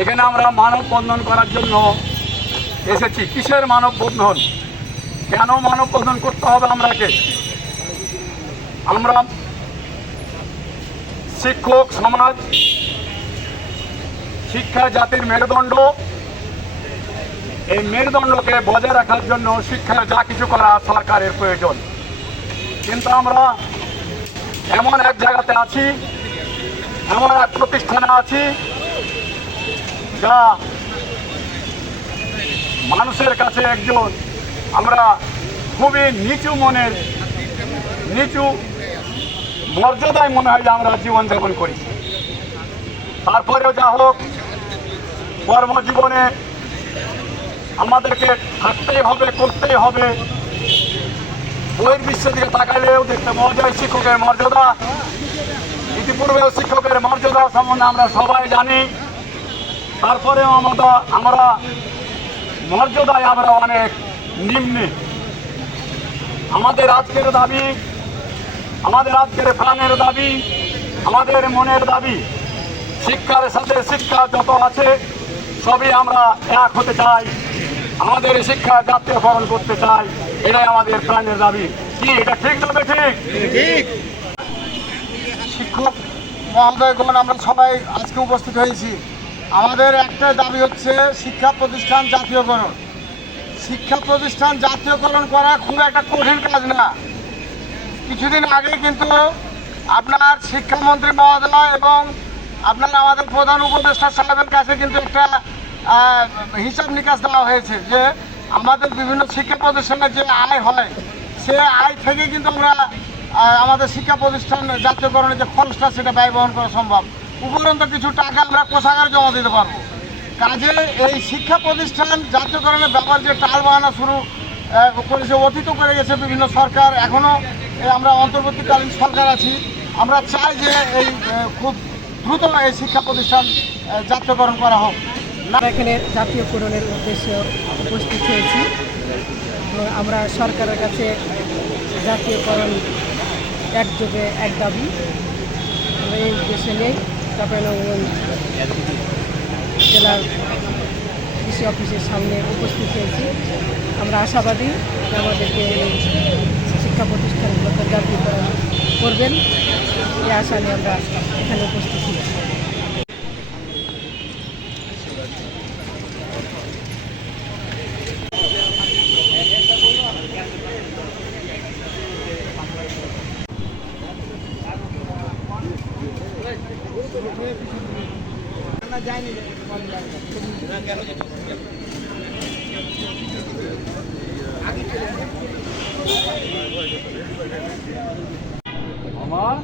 এখানে আমরা মানববন্ধন করার জন্য এসেছি। কিসের মানববন্ধন কেন মানববন্ধন করতে হবে আমরাকে? আমরা শিক্ষক, সমাজ, শিক্ষা, জাতির মেরুদণ্ড। এই মেরুদণ্ডকে বজায় রাখার জন্য শিক্ষা যা কিছু করা সরকারের প্রয়োজন। কিন্তু আমরা এমন এক জায়গাতে আছি, এমন এক প্রতিষ্ঠানে আছি যা মানুষের কাছে একজন। আমরা খুবই নিচু মনের, নিচু মর্যাদায় মনে হয় যে আমরা জীবনযাপন করি। তারপরেও যা হোক, কর্মজীবনে আমাদেরকে থাকতেই হবে, করতেই হবে। বইয়ের বিশ্বের দিকে তাকালেও দেখতে পাওয়া যায় শিক্ষকের মর্যাদা। ইতিপূর্বেও শিক্ষকের মর্যাদা সম্বন্ধে আমরা সবাই জানি। তারপরেও আমরা আমরা মর্যাদায় আমরা অনেক নিম্নে। আমাদের আজকের দাবি আমাদের আজকের প্রাণের দাবি আমাদের মনের দাবি শিক্ষার সাথে শিক্ষা যত আছে সবই আমরা এক হতে চাই। আমাদের শিক্ষা জাতীয়করণ করতে চাই এটাই আমাদের প্রাণের দাবি। কি এটা ঠিক তবে ঠিক ঠিক। শিক্ষক মহোদয়গণ আমরা সবাই আজকে উপস্থিত হয়েছি। আমাদের একটা দাবি হচ্ছে শিক্ষা প্রতিষ্ঠান জাতীয়করণ। শিক্ষা প্রতিষ্ঠান জাতীয়করণ করা খুব একটা কঠিন কাজ না। কিছুদিন আগে কিন্তু আপনার শিক্ষামন্ত্রী মহোদয় এবং আপনার আমাদের প্রধান উপদেষ্টা সাহেবের কাছে কিন্তু একটা হিসাব নিকাশ দেওয়া হয়েছে যে আমাদের বিভিন্ন শিক্ষা প্রতিষ্ঠানের যে আয় হয়, সে আয় থেকে কিন্তু আমরা আমাদের শিক্ষা প্রতিষ্ঠান জাতীয়করণের যে খরচটা সেটা ব্যয় বহন করা সম্ভব। উপরন্ত কিছু টাকা আমরা কোষাগারে জমা দিতে পারব। কাজে এই শিক্ষা প্রতিষ্ঠান জাতীয়করণের ব্যাপার যে টাল বাহানা শুরু করেছে অতীত করে গেছে বিভিন্ন সরকার এখনও আমরা অন্তর্বর্তীকালীন সরকার আছি। আমরা চাই যে এই খুব দ্রুত এই শিক্ষা প্রতিষ্ঠান জাতীয়করণ করা হোক। এখানে জাতীয়করণের উদ্দেশ্যে উপস্থিত হয়েছি। আমরা সরকারের কাছে জাতীয়করণ একযোগে এক দাবি। আমরা এই উদ্দেশ্যে নেই। জেলার কৃষি অফিসের সামনে উপস্থিত হয়েছি। আমরা আশাবাদী আমাদেরকে শিক্ষা প্রতিষ্ঠানগুলোকে জাতীয় করবেন। এই আশা নিয়ে আমরা এখানে উপস্থিত হয়েছি। আমার